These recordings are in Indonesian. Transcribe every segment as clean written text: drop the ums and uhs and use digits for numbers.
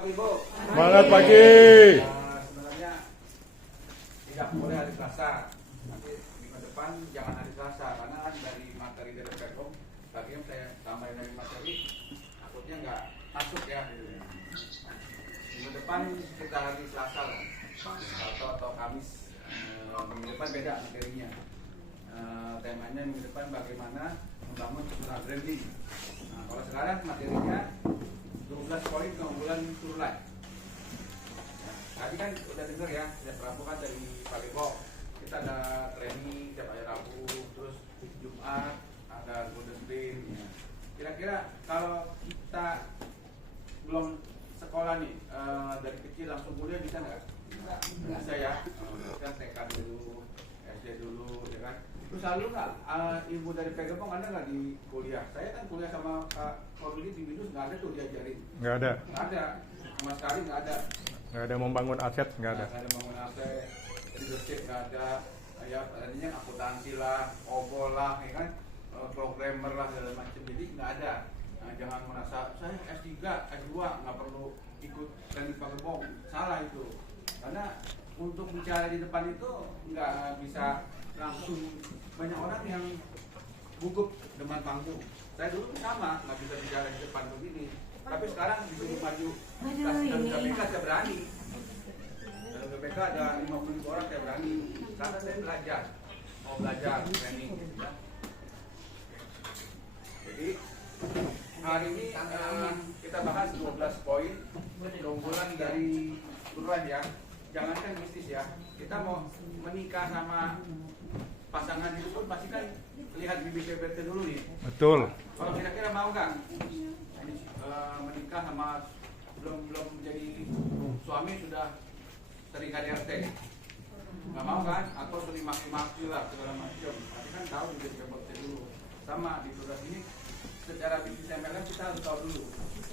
Pak Ibu. Semangat pagi. Sebenarnya tidak boleh hari Selasa. Nanti minggu depan jangan hari Selasa karena kan dari materi dari Perkom. Tadi yang saya tambahin dari materi, takutnya nggak masuk ya. Minggu depan kita hari Selasa lah, atau Kamis. Minggu depan beda materinya. Temanya minggu depan bagaimana membangun struktural branding. Nah, kalau sekarang materinya 12 poin keunggulan Turlight. Tadi kan udah dengar ya, sudah perampokan dari Pak Ibu. Kita ada training tiap hari Rabu, terus Jumat ada Golden Bean. Ya. Kira-kira kalau kita belum sekolah nih, dari kecil langsung kuliah bisa nggak? Bisa ya. Kita TK dulu, SD dulu, ya kan. Terus lalu nggak, ibu dari Pegepong ada nggak di kuliah? Saya kan kuliah sama Kak Korwili di Binus nggak ada tuh diajarin. Nggak ada. Nggak ada, sama sekali nggak ada. Nggak ada membangun aset, nggak ada. Nggak ada membangun aset, leadership nggak ada. Ya, tadinya akuntansi lah, obol lah, ya kan, programmer lah segala macam. Jadi nggak ada. Nah, jangan merasa saya S3, S2 nggak perlu ikut teknik Pegepong. Salah itu. Karena untuk bicara di depan itu nggak bisa langsung. Banyak orang yang gugup depan panggung. Saya dulu sama, nggak bisa bicara di depan begini. Tapi sekarang disuruh maju dalam KPK saya berani. Dalam KPK ada 50 orang saya berani. Karena saya belajar, mau belajar training. Ya. Jadi hari ini kita bahas 12 poin keunggulan dari Turlight ya. Jangankan bisnis ya, kita mau menikah sama pasangan itu pun pasti kan lihat BBPPT dulu nih. Betul. Kalau kira-kira mau nggak menikah sama belum jadi suami sudah sering KDRT, nggak mau kan? Atau sering maki-maki lah segala macam. Tapi kan tahu BBPPT dulu. Sama di tugas ini secara bisnis MLM kita harus tahu dulu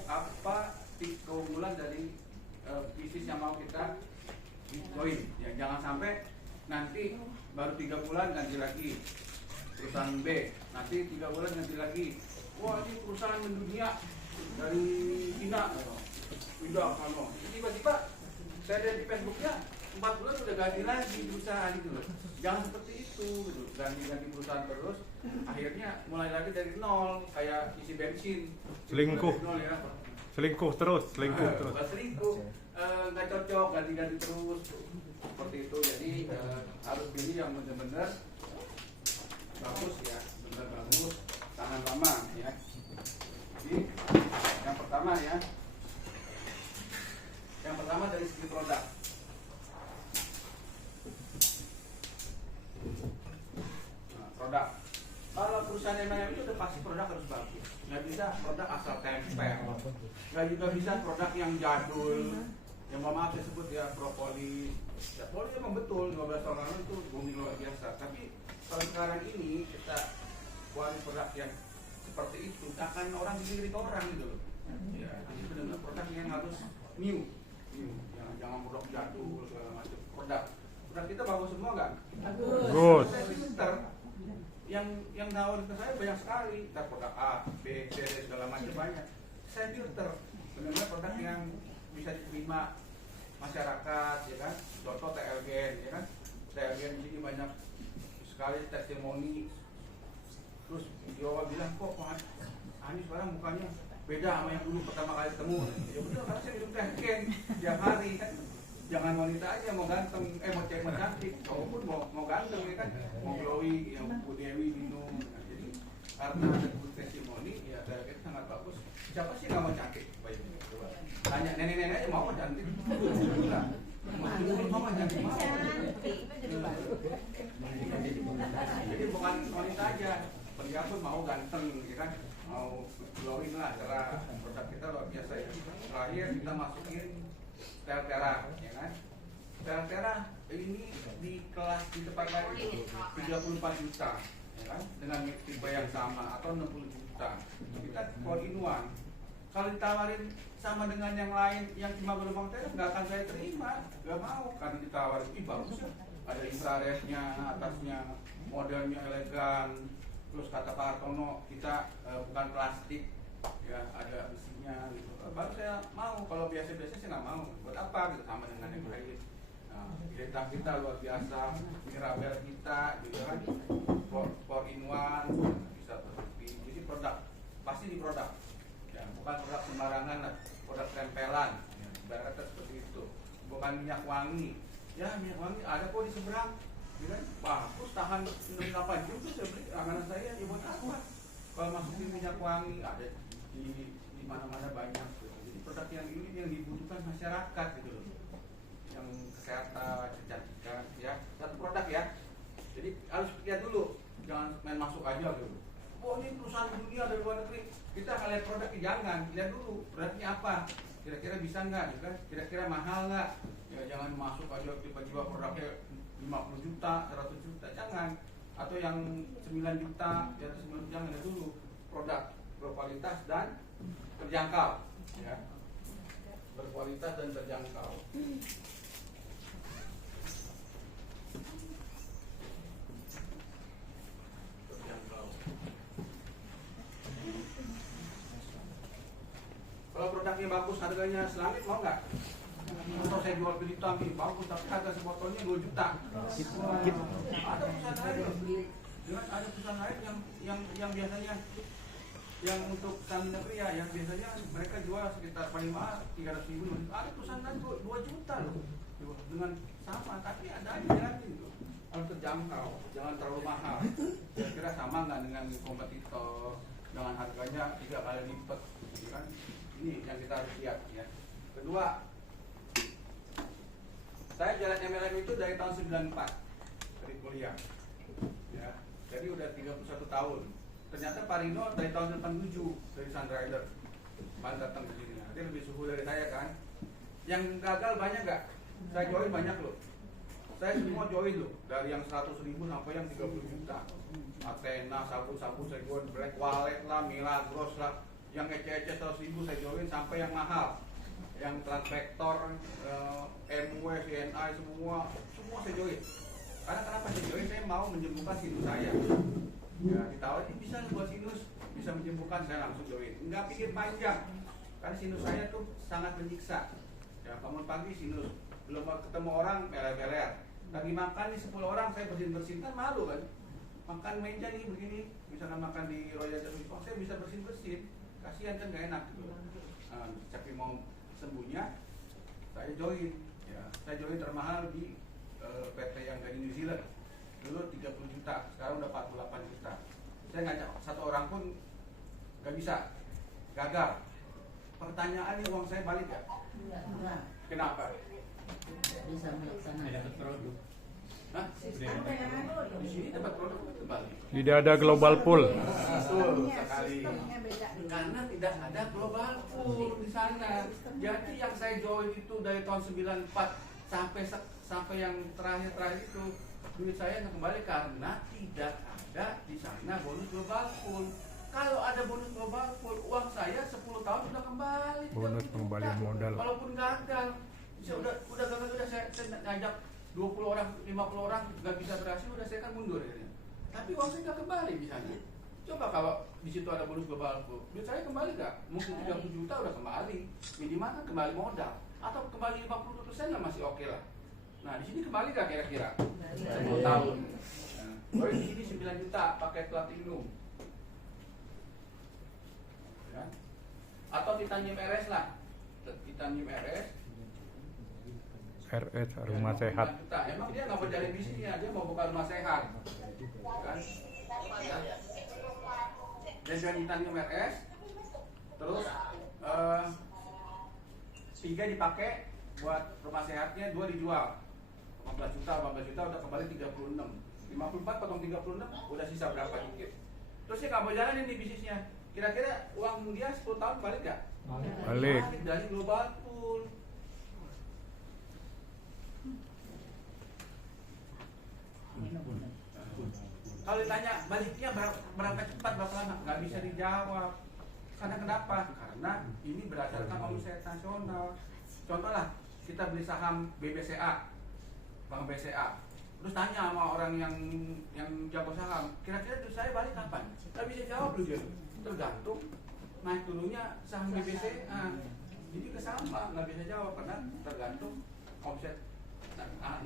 apa keunggulan dari bisnis yang mau kita join. Ya, jangan sampai nanti baru 3 bulan ganti lagi perusahaan B, nanti 3 bulan ganti lagi. Wah, ini perusahaan mendunia dari Cina, tidak kamu. Tiba-tiba saya lihat di Facebooknya 4 bulan sudah ganti lagi perusahaan itu loh. Jangan seperti itu, gitu. Ganti perusahaan terus, akhirnya mulai lagi dari nol, kayak isi bensin. Selingkuh. Dari nol, ya. Selingkuh terus. Selingkuh, nggak cocok, ganti-ganti terus. Seperti itu, jadi harus pilih yang benar-benar bagus ya, benar bagus, tahan lama ya. Jadi yang pertama ya, dari segi produk. Nah, produk. Kalau perusahaan MLM itu udah pasti produk harus bagus. Nggak bisa produk asal tempel. Nggak juga bisa produk yang jadul. Yang maaf saya sebut ya propolis. Ya poli memang betul 15 tahun lalu itu booming luar biasa. Tapi kalau sekarang ini kita keluarin produk yang seperti itu, akan orang dilirik orang gitu loh. Ya, ini benar-benar produk yang harus new. Jangan produk jadul segala macam. Produk kita bagus semua kan? Bagus. Saya filter. Yang nawarin ke saya banyak sekali. Kita produk A, B, C, D segala macam banyak. Saya filter. Benar-benar produk yang bisa diterima masyarakat, ya kan? Contoh TLGN, ya kan? TLGN di sini banyak sekali testimoni. Terus Jawa bilang kok Pak Anies sekarang mukanya beda sama yang dulu pertama kali ketemu. Ya betul, karena saya minum TLGN tiap hari kan. Jangan wanita aja mau ganteng, mau cewek mau cantik, cowok pun mau ganteng, ya kan? Mau glowing, yang Bu Dewi minum. Nah, jadi karena ada testimoni, ya TLGN sangat bagus. Siapa sih nggak mau cantik? Tanya nenek-nenek aja mau cantik. Mau cantik. Jadi bukan wanita aja, pria pun mau ganteng, ya kan? Mau glowing lah, cara produk kita luar biasa ya. Terakhir kita masukin Teltera, ya kan? Teltera ini di kelas di tempat lain itu 34 juta, ya kan? Dengan tipe yang sama atau 60 juta. Kita all in one. Kalau ditawarin sama dengan yang lain yang cuma gelombang telepon nggak akan saya terima, nggak mau. Karena ditawarin, ih bagus ya, ada infrarednya, atasnya modelnya elegan. Terus kata Pak Hartono, kita bukan plastik ya ada besinya gitu. Baru saya mau. Kalau biasa-biasa saya nggak mau. Buat apa gitu, sama dengan yang lain. Nah, data kita luar biasa, mirabel kita gitu kan, 4-in-1 bisa berhenti. Jadi produk pasti di produk, ya bukan produk sembarangan lah, produk tempelan, ya, ibaratnya seperti itu. Bukan minyak wangi, ya minyak wangi ada kok di seberang, ya kan, bagus tahan 8 jam tuh saya beli langganan saya, ya buat apa? Kalau masukin minyak wangi ada di mana-mana banyak gitu. Jadi produk yang ini yang dibutuhkan masyarakat gitu loh, yang kesehatan, kecantikan, ya satu produk ya. Jadi harus lihat dulu, jangan main masuk aja gitu. Oh ini perusahaan dunia dari luar negeri, kita nggak lihat produknya, jangan lihat dulu produknya apa, kira-kira bisa nggak, gitu kan? Kira-kira mahal nggak? Ya jangan masuk aja tiba-tiba produknya 50 juta, 100 juta, jangan. Atau yang 9 juta, di atas 9 juta, jangan. Lihat dulu produk berkualitas dan terjangkau, ya berkualitas dan terjangkau. Kalau produknya bagus, harganya selangit, mau nggak? Atau saya jual beli nih, bagus tapi harga sebotolnya 2 juta. Ada perusahaan lain, ada perusahaan lain yang biasanya yang untuk stamina pria yang biasanya mereka jual sekitar paling mahal 300.000. Ada perusahaan lain 2 juta loh dengan sama, tapi ada aja jalan gitu. Harus terjangkau, jangan terlalu mahal. Kira-kira sama nggak dengan kompetitor, dengan harganya 3 kali lipat, gitu kan? Ini yang kita harus lihat ya. Kedua, saya jalan MLM itu dari tahun 94 dari kuliah, ya. Jadi udah 31 tahun. Ternyata Pak Rino dari tahun 87 dari Sunrider, malah datang ke sini. Dia lebih suhu dari saya kan. Yang gagal banyak nggak? Saya join banyak loh. Saya semua join loh, dari yang 100.000 sampai yang 30 juta. Athena, sabu-sabu saya join, Black Wallet lah, Milagros lah. Yang ece-ece 100.000 saya join sampai yang mahal, yang Transvector, MW, CNI, semua saya join. Karena kenapa saya join? Saya mau menyembuhkan sinus saya. Ya, ditawarin bisa buat sinus, bisa menyembuhkan, saya langsung join. Nggak pikir panjang, karena sinus saya tuh sangat menyiksa. Ya, bangun pagi sinus, belum ketemu orang meler-meler. Lagi makan nih 10 orang, saya bersin-bersin, kan malu kan? Makan meja nih begini, misalkan makan di Royal Jalan, oh saya bisa bersin-bersin. Kasihan kan, gak enak gitu. Tapi mau sembuhnya saya join, ya. Saya join termahal di PT yang dari New Zealand. Dulu 30 juta, sekarang udah 48 juta. Saya ngajak satu orang pun gak bisa, gagal. Pertanyaannya, uang saya balik gak? Kenapa? Bisa melaksanakan produk. Hah? Di sini dapat produk kembali. Tidak ada global pool. Betul sekali. Karena tidak ada global pool di sana. Jadi yang saya join itu dari tahun 94 sampai yang terakhir itu, duit saya nggak kembali karena tidak ada di sana bonus global pool. Kalau ada bonus global pool, uang saya 10 tahun sudah kembali. Bonus pengembalian modal. Walaupun gagal, saya udah gagal, saya ngajak 20 orang, 50 orang nggak bisa berhasil, udah saya kan mundur ya. Tapi uang saya nggak kembali di sana. Coba kalau di situ ada bonus global pool, duit saya kembali nggak? Mungkin 30 juta udah kembali, minimal kan kembali modal, atau kembali 50% lah masih oke lah. Nah di sini kembali nggak kira-kira? 10 tahun. Nah, di sini 9 juta pakai platinum, ya. Atau titanium RS lah, titanium RS. RS rumah sehat. Juta. Emang dia nggak mau cari bisnisnya, dia mau buka rumah sehat, kan? Dan titanium RS, terus 3 dipakai buat rumah sehatnya, 2 dijual, 15 juta udah kembali 36, 54 potong 36, udah sisa berapa dikit. Terus dia nggak mau jalanin nih bisnisnya. Kira-kira uang dia 10 tahun balik nggak? Balik. Dari global pool. Kalau ditanya baliknya berapa cepat, berapa lama, nggak bisa dijawab. Karena kenapa? Karena ini berdasarkan omset nasional. Contoh lah, kita beli saham BBCA, Bank BCA. Terus tanya sama orang yang jago saham, kira-kira duit saya balik kapan? Nggak bisa jawab loh dia. Tergantung naik turunnya saham BBCA. Jadi kesama, nggak bisa jawab karena tergantung omset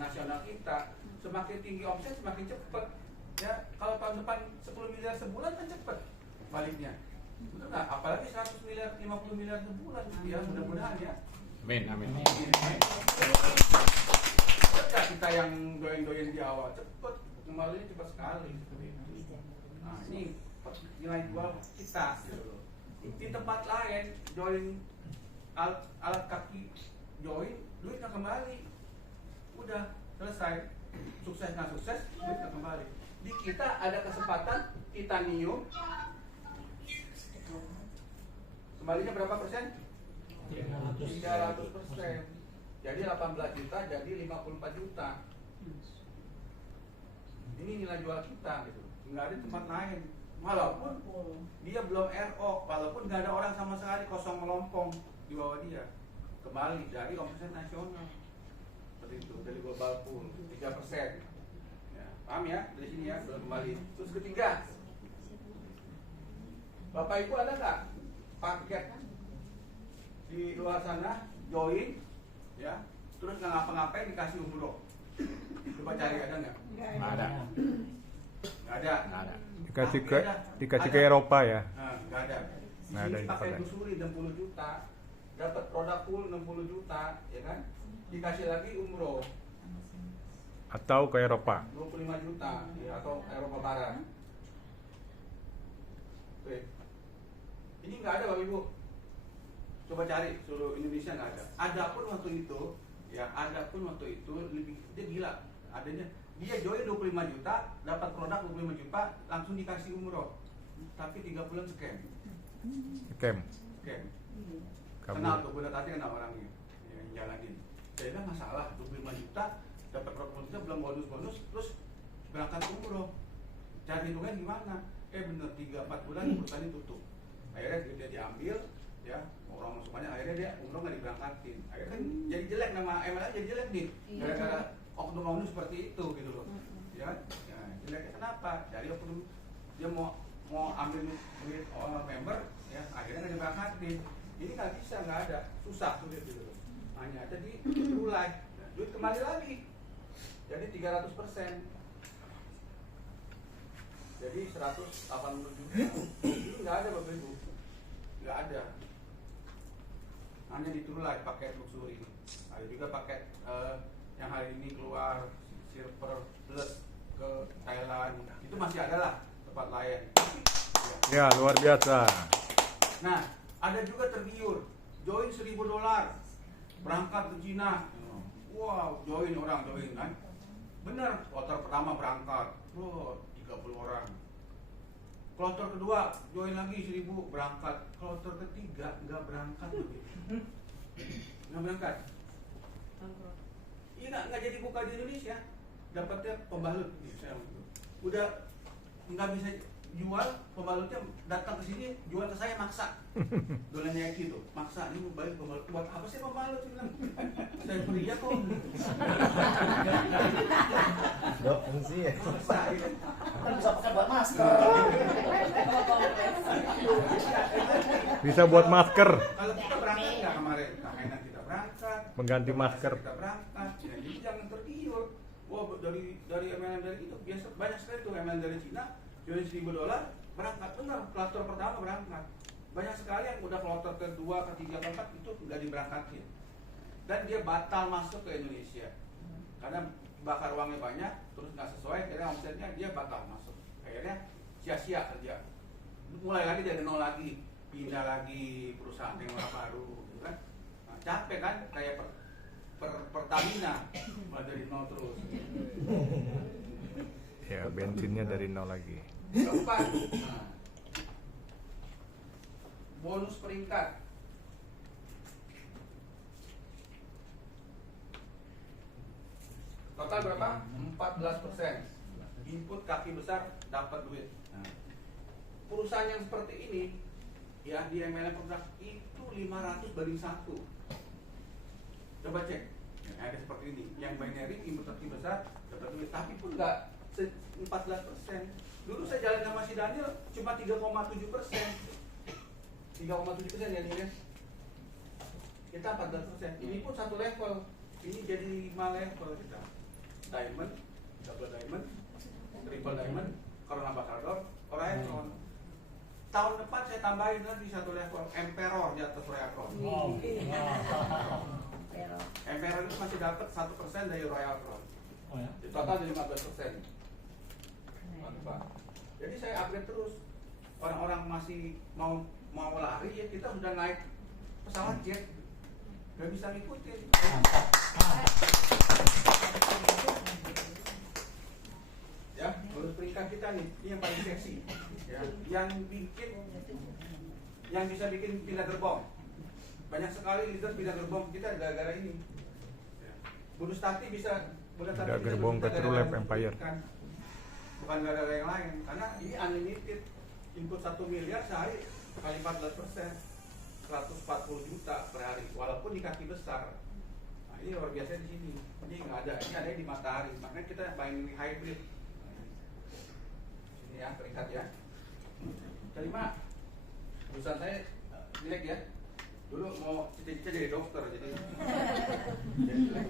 nasional kita. Semakin tinggi omset semakin cepet. Ya, kalau tahun depan 10 miliar sebulan kan cepet baliknya. Betul nggak? Apalagi 100 miliar, 50 miliar sebulan. Ya, mudah-mudahan ya. Amin, amin. Cepet nggak kita yang doyan-doyan di awal? Cepet, kembalinya cepat sekali. Nah, ini nilai jual kita. Di tempat lain, join alat kaki join, duitnya kembali. Udah selesai. Sukses nggak sukses, duitnya kembali. Di kita ada kesempatan titanium kembalinya berapa persen? 300%. Jadi 18 juta jadi 54 juta. Ini nilai jual kita gitu. Nggak ada tempat lain. Walaupun dia belum RO, walaupun nggak ada orang sama sekali, kosong melompong di bawah dia. Kembali dari omset nasional. Seperti itu, dari global pool 3%. Ya, paham ya? Dari sini ya, belum kembali. Terus ketiga, Bapak Ibu ada nggak paket di luar sana join, ya, terus nggak ngapa-ngapain dikasih umroh? Coba cari, ada nggak? Nggak ada. Nggak ada. Nggak ada. Dikasih ke Eropa ya. Nah, nggak ada. Nggak ada Sini di pakai tempat lain. busuri 60 juta, dapat produk full 60 juta, ya kan? Dikasih lagi umroh Atau ke Eropa. 25 juta, ya, atau Eropa Barat. Oke. Ini nggak ada Bapak Ibu. Coba cari seluruh Indonesia nggak ada. Ada pun waktu itu, ya, ada pun waktu itu lebih, dia gila. Adanya dia join 25 juta, dapat produk 25 juta, langsung dikasih umroh. Tapi 3 bulan scam. Scam. Scam. Kabur. Kenal tuh, bener tadi kenal orangnya yang jalanin. Saya bilang masalah 25 juta, dapat produk 25 juta, belum bonus-bonus, terus berangkat umroh. Cari hitungnya gimana? Bener 3-4 bulan perusahaan tutup. Akhirnya dia diambil, ya, orang masuk banyak, akhirnya dia umroh nggak diberangkatin. Akhirnya kan jadi jelek, nama MLA jadi jelek nih, gara-gara oknum-oknum seperti itu gitu loh. Ya kan? Ya, jeleknya kenapa? Jadi oknum dia mau ambil duit member, ya, akhirnya nggak diberangkatin. Ini nggak bisa, nggak ada, susah sulit gitu loh. Hanya ada di mulai, duit kembali lagi, jadi 300%. Jadi 180 juta. Ini nggak ada Bapak Ibu, nggak ada. Hanya ditulai paket luxury. Ada juga paket yang hari ini keluar Silver Plus ke Thailand. Itu masih ada lah tempat lain. Ya, luar biasa. Nah, ada juga tergiur, join $1.000 berangkat ke Cina. Wow, join kan? Bener, kloter pertama berangkat, 30 orang. Kloter kedua join lagi 1.000 berangkat. Kloter ketiga nggak berangkat, nggak berangkat. Iya, nggak jadi buka di Indonesia. Dapatnya pembalut, udah nggak bisa jual, pembalutnya datang ke sini jual ke saya maksa. Dolannya gitu, maksa, ini mau balik pembalut. Buat apa sih pembalut? Saya pria kok. Dok, fungsi ya. Maksa, ya. Kan bisa pakai buat masker. Bisa buat masker. Kalau kita berangkat nggak kemarin, enak kita berangkat. Mengganti masker. Kita berangkat, ya, jadi jangan tergiur. Wah, dari MLM dari itu biasa banyak sekali tuh MLM dari Cina. Join $1.000 berangkat, benar, kloter pertama berangkat. Banyak sekali yang udah kloter kedua, ketiga, keempat itu nggak diberangkatin. Dan dia batal masuk ke Indonesia karena bakar uangnya banyak, terus nggak sesuai, akhirnya omsetnya dia batal masuk. Akhirnya sia-sia kerja. Mulai lagi dari nol lagi, pindah lagi perusahaan yang baru, gitu kan? Nah, capek kan, kayak Pertamina, mulai dari nol terus. Ya, bensinnya dari nol lagi. Keempat, nah, bonus peringkat. Total berapa? 14%. Input kaki besar dapat duit. Nah, perusahaan yang seperti ini, ya, di MLM produk itu 500/1. Coba cek, ya, ada seperti ini. Yang binary input kaki besar dapat duit, tapi pun nggak 14%. Dulu saya jalan sama si Daniel cuma 3,7%. 3,7% ya nih ya. Kita 14%. Ini pun satu level. Ini jadi 5 level kita. Diamond, double diamond, triple diamond, crown ambassador, Royal. Tahun depan saya tambahin lagi satu level Emperor di atas Royal Crown. Emperor itu masih dapat 1% dari Royal Crown. Di total jadi 15%. Jadi saya upgrade terus. Orang-orang masih mau lari ya kita sudah naik pesawat jet. Gak bisa ngikutin. Ya, menurut peringkat kita nih, ini yang paling seksi. Ya, yang bisa bikin pindah gerbong. Banyak sekali leader pindah gerbong kita gara-gara ini. Ya. Bonus Tati bisa Pindah gerbong Petrolab Empire. Bukan gara-gara yang lain, karena ini unlimited. Input 1 miliar sehari kali 14%, 140 juta per hari, walaupun di kaki besar. Nah, ini luar biasa di sini. Ini nggak ada, ini ada di matahari. Makanya kita buying hybrid. Ini ya peringkat ya. Kelima, urusan saya jelek ya. Dulu mau cita-cita jadi dokter, jadi jelek.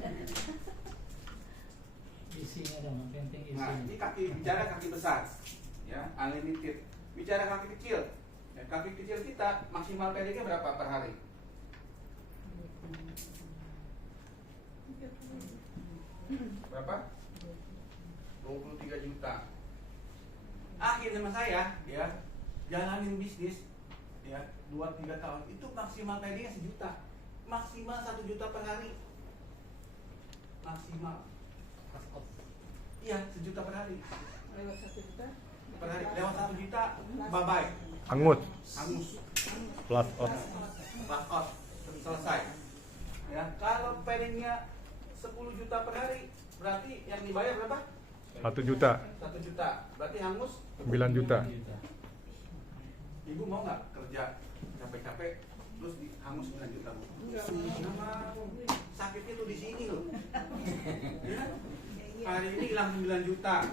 Isinya dong, penting isinya. Nah, ini bicara kaki besar, ya, unlimited. Bicara kaki kecil, ya, kaki kecil kita maksimal pendeknya berapa per hari? Berapa? 23 juta. Akhir sama saya, ya, jalanin bisnis, ya, 2-3 tahun itu maksimal pendeknya 1 juta, maksimal 1 juta per hari, maksimal. Iya, 1 juta per hari. Lewat 1 juta Per hari lewat 1 juta, bye bye. Hangus. Plus out. Plus out, selesai. Ya, kalau planningnya 10 juta per hari, berarti yang dibayar berapa? 1 juta. 1 juta. Berarti hangus 9 juta. Ibu mau nggak kerja capek-capek terus hangus 9 juta? Bu? Nggak mau. Sakitnya tuh di sini loh. Ya? Hari ini hilang 9 juta.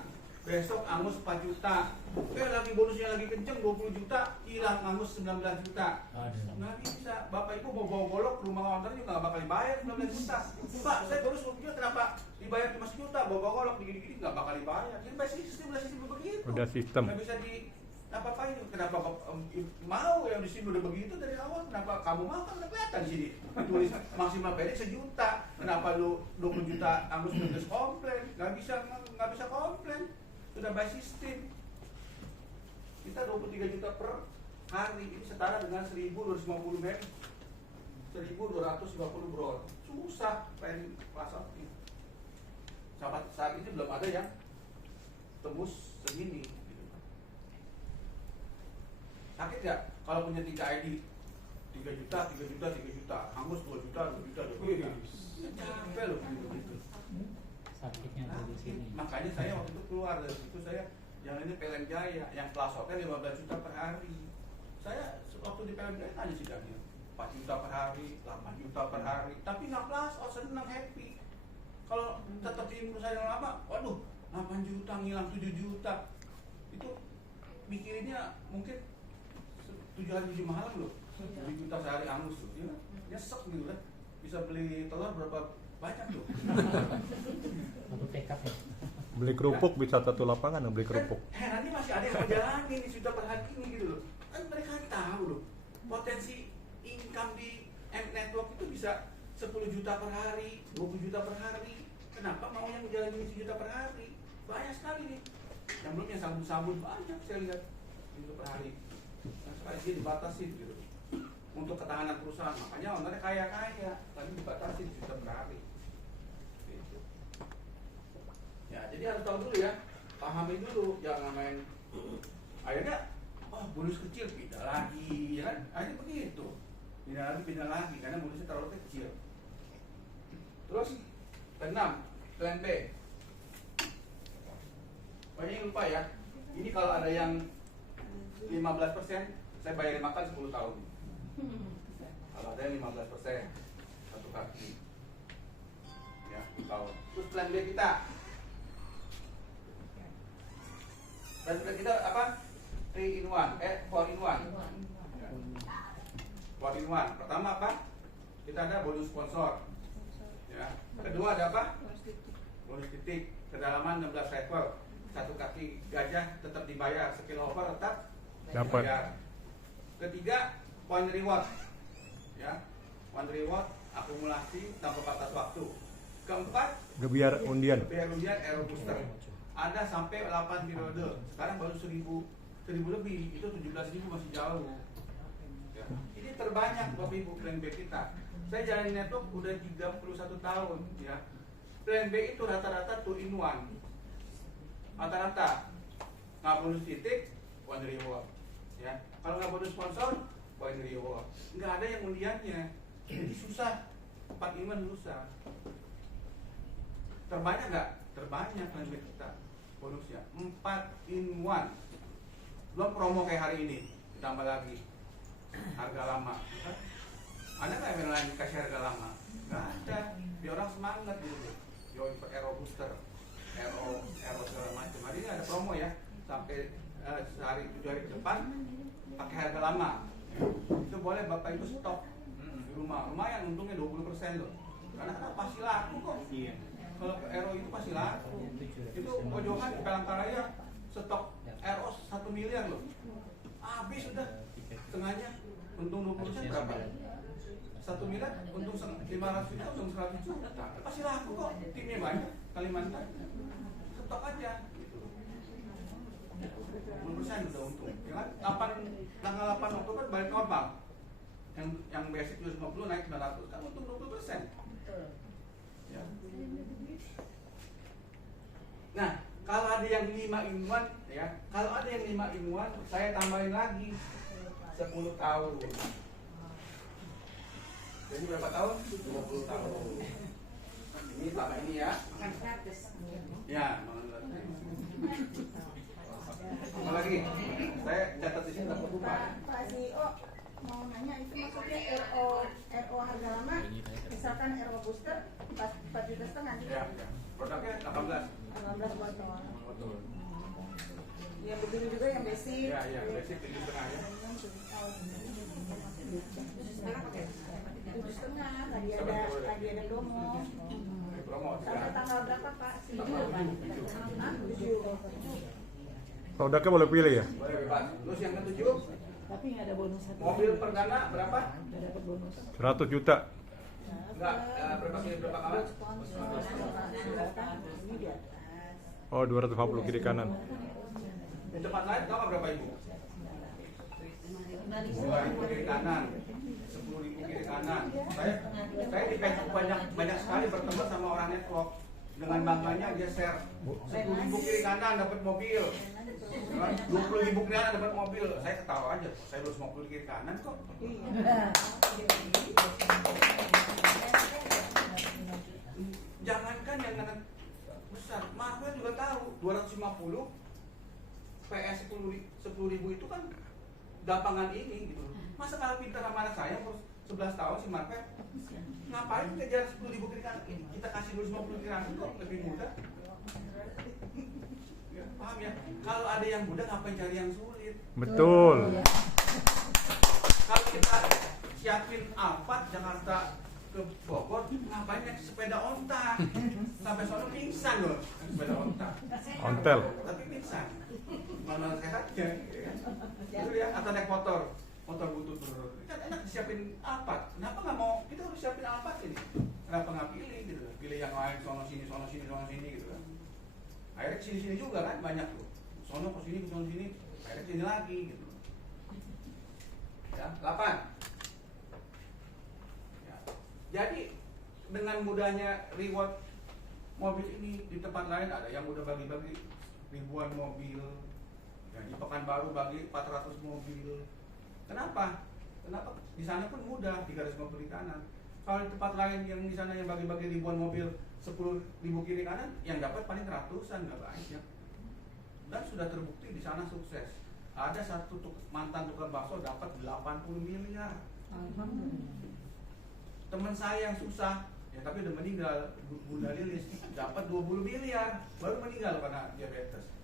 Besok angus 4 juta. Lagi bonusnya lagi kenceng 20 juta, hilang angus 19 juta. Nggak bisa. Bapak ibu bawa golok ke rumah order juga nggak bakal dibayar 19 juta. Pak, saya baru 10 juta, kenapa dibayar cuma 1 juta? Bawa golok dikit-dikit nggak bakal dibayar. Jadi sistem begitu. Udah sistem. Nggak bisa di apa-apain. Kenapa mau yang di sini udah begitu dari awal? Kenapa kamu mau? Kan udah kelihatan di sini. Tulis maksimal pendek 1 juta. Kenapa lu 20 juta angus terus komplain? Nggak bisa komplain. Sudah by sistem. Kita 23 juta per hari, ini setara dengan 1.250 mem, 1.250 brol. Susah planning pasar ini. Sampai saat ini belum ada yang tembus segini. Sakit nggak kalau punya 3 ID? 3 juta, 3 juta, 3 juta, hangus 2 juta, 2 juta, 2 juta. Capek loh gitu. Sakitnya tuh di sini. Makanya saya waktu itu keluar dari situ, saya yang ini PLN Jaya, yang kelas hotel 15 juta per hari. Saya waktu di PLN Jaya tanya sih Daniel, 4 juta per hari, 8 juta per hari, tapi nggak kelas, senang happy. Kalau tetap di perusahaan yang lama, waduh, 8 juta ngilang 7 juta, itu mikirinnya mungkin 7 hari 7 malam loh, 7 juta sehari angus tuh, ya, nyesek gitu kan, bisa beli telur berapa banyak tuh. Satu tekad ya. Beli kerupuk bisa 1 lapangan beli kerupuk. Herannya masih ada yang menjalani di sudah per hari ini gitu loh. Kan mereka tahu loh potensi income di M-Network itu bisa 10 juta per hari, 20 juta per hari. Kenapa mau yang menjalani 1 juta per hari? Banyak sekali nih. Yang belum yang sabun-sabun banyak saya lihat itu per hari. Nah, sekali dia dibatasi gitu. Untuk ketahanan perusahaan, makanya ownernya kaya-kaya, tapi dibatasi 1 juta per hari. Gitu. Ya, jadi harus tahu dulu ya, pahami dulu, jangan main. Akhirnya, bonus kecil pindah lagi, ya kan? Akhirnya begitu, pindah lagi, karena bonusnya terlalu kecil. Terus, ke-6, plan B. Banyak yang lupa ya. Ini kalau ada yang 15%, saya bayarin makan 10 tahun. Kalau ada yang 15%, 1 kaki. Ya, 10 tahun. Terus plan B kita. Plan B kita apa? 3 in 1, 4 in 1. One in one. Pertama apa? Kita ada bonus sponsor. Ya. Kedua ada apa? Bonus titik. Kedalaman 16 level. Satu kaki gajah tetap dibayar. Spillover tetap Dapat. dibayar. Ketiga, point reward. Ya. Point reward akumulasi tanpa batas waktu. Keempat, Gebiar undian. biar undian Aero Booster. Ada sampai 8 periode. Sekarang baru 1000 lebih. Itu 17.000 masih jauh. Ya. Ini terbanyak Bapak Ibu plan B kita. Saya jalanin network udah 31 tahun ya. Plan B itu rata-rata 2 in 1. Rata-rata. Nggak bonus titik, one reward. Ya. Kalau nggak bonus sponsor, one reward. Nggak ada yang undiannya. Jadi susah. 4 in 1 susah. Terbanyak nggak? Terbanyak plan B kita bonusnya 4 in 1. Belum promo kayak hari ini, ditambah lagi harga lama. Ada nggak yang lain kasih harga lama? Nggak ada. Biar orang semangat gitu. Join Aero Booster, Aero segala macam. Hari ini ada promo ya, sampai sehari 7 hari ke depan pakai harga lama. Itu boleh Bapak Ibu stok di rumah. Lumayan untungnya 20% loh. Karena pasti laku kok. Kalau Aero itu pasti laku. Itu pojokan di Palangkaraya stok Aero 1 miliar loh. Habis sudah setengahnya. Untung 20% berapa? 1 miliar, untung 500 juta, untung 100 juta. Pasti laku kok. Timnya banyak, Kalimantan. Stok aja. 20% udah untung. Ya kan? Tanggal 8 Oktober balik normal. Yang basic 250 naik 900 kan untung 20%. Ya. Nah, kalau ada yang 5 in 1 ya, kalau ada yang 5 in 1 saya tambahin lagi 10 tahun. Jadi berapa tahun? 20 tahun. Ini selama ini ya. Ya, apa lagi? Saya catat di sini takut lupa. Pak CEO mau nanya itu maksudnya RO harga lama, misalkan RO booster 4,5 juta gitu. Ya, ya. Produknya 18. 18 botol. Betul. Yang begini juga yang basic. Ya, ya, basic 7,5 ya. 7,5 tadi ada promo. Promo. Sampai tanggal berapa Pak? 7. Hah? 7. Produknya boleh pilih ya? Boleh bebas. Terus yang ke-7, Tapi nggak ada bonus satu. mobil perdana berapa? Nggak dapat bonus. 100 juta. Enggak, berapa kawan? Ini di atas. Oh, 250 kiri kanan. Di tempat lain kamu berapa Ibu? 2.000 kiri kanan, 10.000 kiri kanan. Saya di Facebook banyak sekali bertemu sama orang network. Dengan bangganya dia share 10.000 kiri kanan dapat mobil, 20.000 kiri kanan dapat mobil. Saya ketawa aja, saya 250 kiri kanan kok. Jangankan yang anak besar, Marvel juga tahu 250 PS 10.000 itu kan gapangan ini gitu. Masa kalau pintar sama anak saya umur 11 tahun si Marvel, ngapain kejar 10.000 kiri kanan? Kita kasih 250 kiri kanan kok lebih mudah. Ya, paham ya? Kalau ada yang mudah ngapain cari yang sulit? Betul. Kalau kita siapin Alphard Jakarta ke Bogor, ngapain naik sepeda onta? Sampai sono pingsan loh, sepeda onta. Ontel. Tapi pingsan. Mana sehatnya? Ya. Itu ya, atau naik motor butut. Kan enak disiapin Alphard. Kenapa nggak mau? Kita harus siapin Alphard ini. Kenapa nggak pilih gitu? Pilih yang lain sono sini gitu kan? Akhirnya sini juga kan banyak tuh. Sono ke sini, akhirnya sini lagi gitu. Ya, 8. Ya. Jadi dengan mudahnya reward mobil ini di tempat lain ada yang udah bagi-bagi ribuan mobil. Ya, di Pekanbaru bagi 400 mobil. Kenapa? Di sana pun mudah 350 kiri kanan. Kalau di tempat lain yang di sana yang bagi-bagi ribuan mobil 10.000 kiri kanan, yang dapat paling ratusan, nggak banyak. Dan sudah terbukti di sana sukses. Ada satu mantan tukang bakso dapat 80 miliar. Teman saya yang susah, ya tapi udah meninggal, Bunda Lilis dapat 20 miliar, baru meninggal karena diabetes.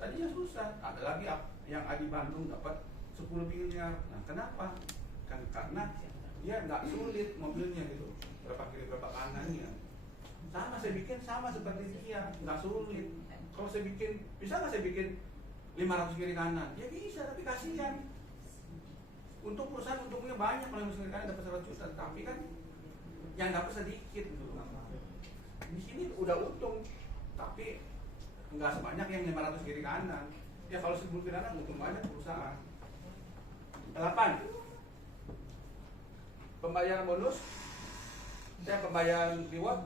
Tadinya susah. Ada lagi yang Adi Bandung dapat 10 miliar. Nah, kenapa? kan karena dia nggak sulit mobilnya gitu, berapa kiri berapa kanannya. Sama saya bikin sama seperti dia, nggak sulit. Kalau saya bikin, bisa nggak saya bikin 500 kiri kanan? Ya bisa, tapi kasihan. Untuk perusahaan untungnya banyak, kalau misalnya kalian dapat 100 juta, tapi kan yang dapat sedikit gitu. Di sini udah untung, tapi nggak sebanyak yang 500 kiri kanan. Ya kalau 1000 kiri kanan untung banyak perusahaan. 8. Pembayaran bonus, saya pembayaran reward.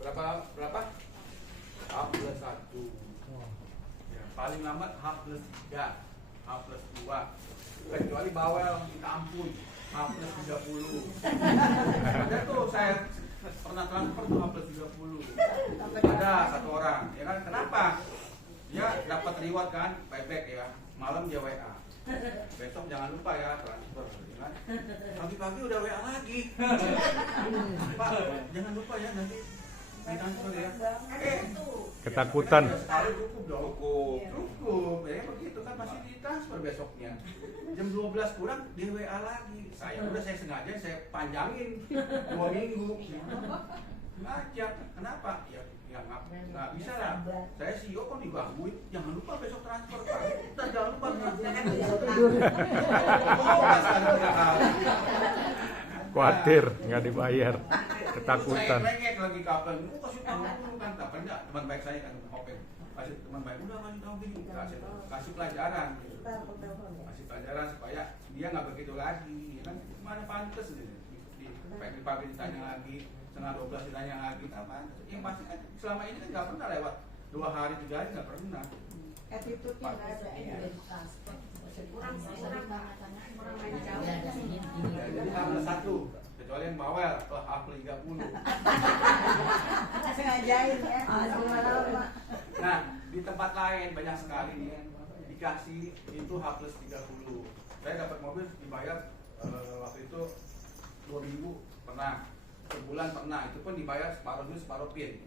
Berapa? H+1. Ya, paling lambat H+3, H+2. Kecuali bawel minta ampun, H+30. Ada tuh saya pernah transfer tuh H+30. Ada satu orang, ya kan? Kenapa? Dia dapat reward kan, buyback ya. Malam dia WA. Besok jangan lupa ya transfer, ya kan? Pagi-pagi udah WA lagi. Pak, jangan lupa ya nanti transfer ya. Ketakutan. Sekali cukup dong. Cukup. Ya begitu kan pasti ditransfer besoknya. Jam 12 kurang di WA lagi. Saya sengaja saya panjangin 2 minggu. Ngajak. Kenapa? Ya nggak bisa lah. Saya CEO kok digangguin. Jangan lupa besok transfer Pak. Kita jangan lupa transfer. Khawatir nggak dibayar. Ketakutan. Saya lengek lagi kapan? Kasih tahu dulu kan kapan enggak? Teman baik saya kan Open. Kasih teman baik udah kasih tahu gini. Kasih pelajaran. Kasih pelajaran supaya dia nggak begitu lagi. Ya kan? Mana pantas di pagi ditanya lagi, setengah 12 ditanya lagi, apa? Yang pasti kan selama ini kan nggak pernah lewat 2 hari 3 hari nggak pernah. Attitude-nya nggak ada ya. kurang Jadi H+1 kecuali yang bawel H+30. Sengajain ya. Lama-lama. Nah di tempat lain banyak sekali nih dikasih itu H+30. Saya dapat mobil dibayar waktu itu 2000 pernah, sebulan pernah, itu pun dibayar separuh dulu separuh pin.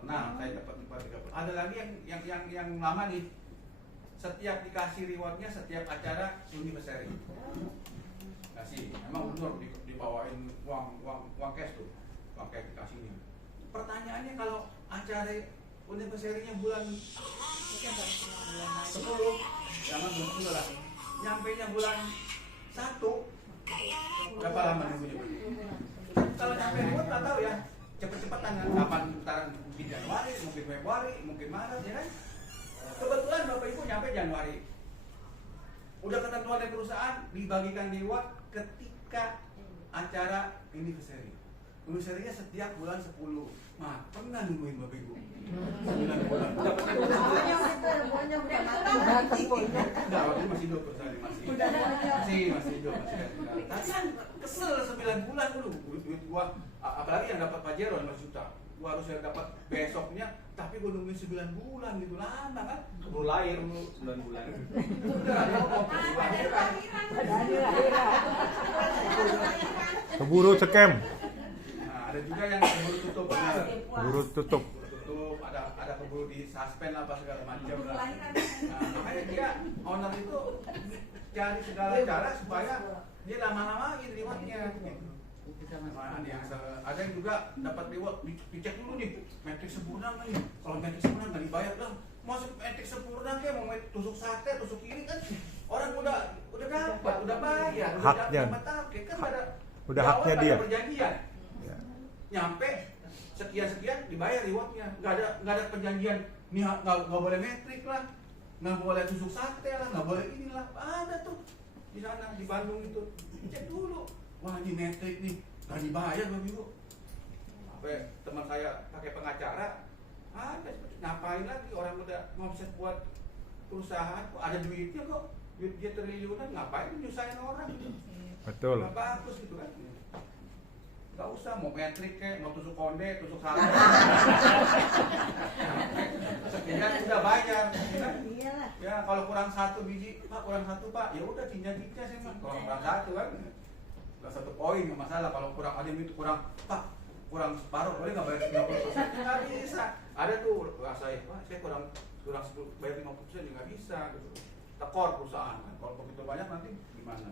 Pernah saya dapat 30. Ada lagi yang lama nih. Setiap dikasih rewardnya setiap acara anniversary. Kasih, emang benar dibawain uang cash tuh, uang cash dikasihnya. Pertanyaannya kalau acara anniversary-nya bulan 10, jangan bulan lah. Nyampe-nya bulan 1, berapa lama nunggunya? Kalau nyampe reward nggak tahu ya, cepet-cepetan kan, kapan ntar mungkin Januari, mungkin Februari, mungkin Maret, ya kan? Kebetulan Bapak Ibu nyampe Januari. Udah ketentuan dari perusahaan dibagikan reward ketika acara anniversary. Anniversary-nya setiap bulan 10. Mah, pernah nungguin Bapak Ibu? 9 bulan. Pokoknya udah mati. Enggak, waktu itu masih hidup perusahaan masih hidup. Tapi kan kesel 9 bulan dulu. Duit gua, apalagi yang dapat Pajero 5 juta. Gua harus yang dapat besoknya, tapi gua nungguin 9 bulan gitu, lama kan? Keburu lahir dulu 9 bulan. Udah, dia mau lahiran. Keburu scam. Nah, ada juga yang keburu tutup. Keburu tutup. Ada keburu di suspend apa segala macam lah. Nah, makanya dia owner itu cari segala cara supaya dia lama-lama rewardnya. Ada yang juga dapat reward, dicek dulu nih, metrik sempurna nggak nih? Kalau metrik sempurna nggak dibayar lah. Mau metrik sempurna kayak mau tusuk sate, tusuk kiri kan orang udah dapat, udah bayar, udah Haknya. dapat kan ada. Udah haknya dia. Perjanjian. Ya. Nyampe sekian dibayar rewardnya, nggak ada perjanjian nih nggak boleh metrik lah, nggak boleh tusuk sate lah, nggak boleh inilah. Ada tuh di sana di Bandung itu, cek dulu. Wah ini metrik nih nggak dibayar Bapak Ibu. Sampai teman saya pakai pengacara, ada ngapain lagi orang udah ngomset buat perusahaan, kok ada duitnya kok, duit dia triliunan, ngapain nyusahin orang gitu. Betul. Nggak bagus gitu kan. Gak usah mau metrik kayak mau tusuk konde, tusuk sate. Sekian udah bayar, ya kan? Iyalah. Ya kalau kurang 1 biji, Pak kurang 1 Pak, ya udah tinja-tinja sih Pak. Kalau kurang 1 kan, kurang 1 poin nggak masalah. Kalau kurang ada itu kurang, Pak kurang separuh, boleh nggak bayar 90%? Nggak bisa. Ada tuh saya, Pak saya kurang kurang bayar 50% juga bisa gitu. Tekor perusahaan kan. Kalau begitu banyak nanti gimana?